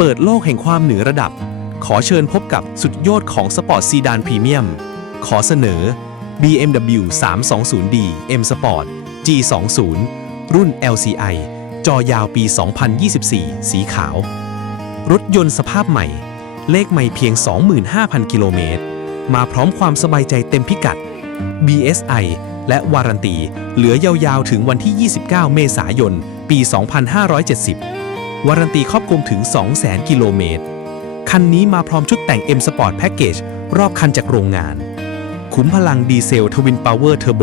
เปิดโลกแห่งความเหนือระดับ ขอเชิญพบกับสุดยอดของสปอร์ตซีดานพรีเมียม ขอเสนอ BMW 320D M Sport G20 รุ่น LCI จอยาวปี 2024 สีขาว รถยนต์สภาพใหม่ เลขไม่เพียง 25,000 กิโลเมตร มาพร้อมความสบายใจเต็มพิกัด BSI และวารันตี เหลือยาวๆ ถึงวันที่ 29 เมษายน ปี 2570 วารันตีครอบคลุมถึง 200,000 กิโลเมตร คันนี้มาพร้อมชุดแต่ง M Sport Package รอบคันจากโรงงาน ขุมพลังดีเซลทวินพาวเวอร์เทอร์โบ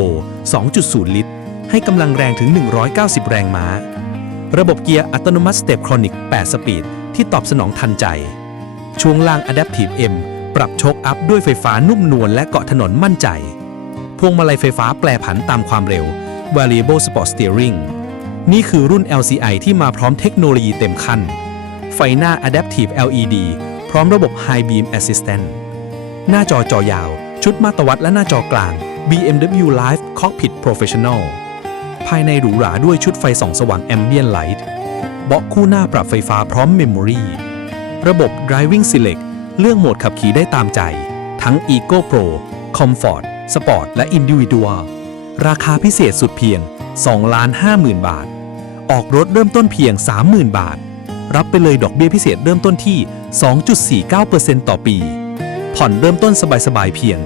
2.0 ลิตร ให้กำลังแรงถึง 190 แรงม้า ระบบเกียร์อัตโนมัติ Step Chronic 8สปีด ที่ตอบสนองทันใจ ช่วงล่าง Adaptive M ปรับโชคอัพด้วยไฟฟ้านุ่มนวลและเกาะถนนมั่นใจ พวงมาลัยไฟฟ้าแปรผันตามความเร็ว Variable Sport Steering นี่คือรุ่น LCI ที่มาพร้อมเทคโนโลยีเต็มขั้น ไฟหน้า Adaptive LED พร้อมระบบ High Beam Assistant หน้าจอจอยาว ชุดมาตรวัดและหน้าจอกลาง BMW Live Cockpit Professional ภายในหรูหราด้วยชุดไฟส่องสว่าง Ambient Light เบาะคู่หน้าปรับไฟฟ้าพร้อม Memory ระบบ Driving Select เลือกโหมดขับขี่ได้ตามใจ ทั้ง Eco Pro Comfort Sport และ Individual ราคาพิเศษสุดเพียง 2,50,000 บาท ออกรถเริ่มต้นเพียง 30,000 บาท รับไปเลยดอกเบี้ยพิเศษเริ่มต้นที่ 2.49%ต่อปี ผ่อนเริ่มต้นสบายๆเพียง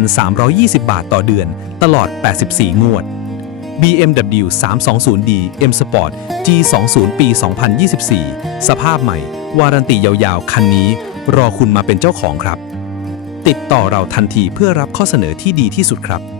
34,320 บาทต่อเดือน ตลอด 84 งวด BMW 320D M Sport G20 ปี 2024 สภาพใหม่ วารันตียาวๆ คันนี้ รอคุณมาเป็นเจ้าของครับ ติดต่อเราทันทีเพื่อรับข้อเสนอที่ดีที่สุดครับ